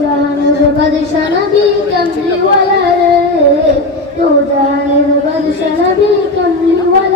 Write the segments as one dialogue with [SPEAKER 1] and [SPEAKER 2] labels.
[SPEAKER 1] জাহানের বাদশা নবী কমলিওয়ালা রে দু জাহানের বাদশা নবী কমলিওয়ালা রে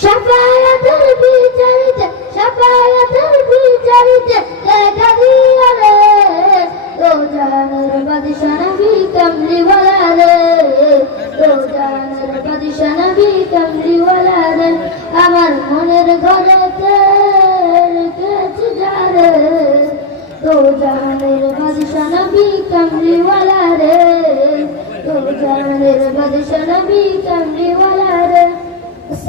[SPEAKER 1] শাফায়াতের বিচারিতে শাফায়াতের বিচারিতে রে রোজানের বাদশা নবী কমলিওয়ালা রে রোজানের বাদশা নবী রে আমার মনের ঘরেতে রেখেছি যারে রোজানের বাদশা নবী কমলিওয়ালা রে রোজানের বাদশা নবী কমলিওয়ালা